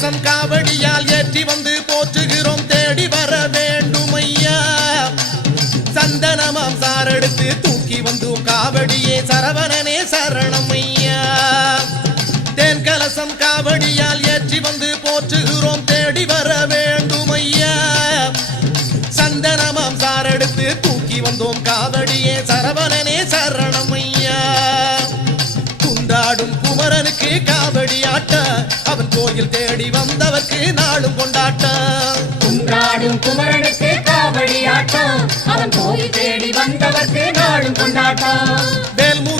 கலசம் காவடியால் ஏற்றி வந்து போற்றுகிறோம் தேடி வர வேண்டும் ஐயா சந்தனமாம் சாரெடுத்து தூக்கி வந்தோம் காவடியே சரவணனே சரணம் ஐயா தேன் கலசம் காவடியால் ஏற்றி வந்து போற்றுகிறோம் தேடி வர வேண்டும் ஐயா சந்தனமாம் சாரெடுத்து தூக்கி வந்தோம் காவடியே சரவணனே சரணம் ஐயா குண்டாடும் குமரனுக்கு காவடி ஆட்ட அவன் கோயில் தேடி வந்தவர்க்கு நாளும் கொண்டாட்ட குன்றாடும் குமரனுக்கு காவடி ஆட்டம் அவன் கோயில் தேடி வந்தவர்க்கு நாளும் கொண்டாட்டம் வேல்மு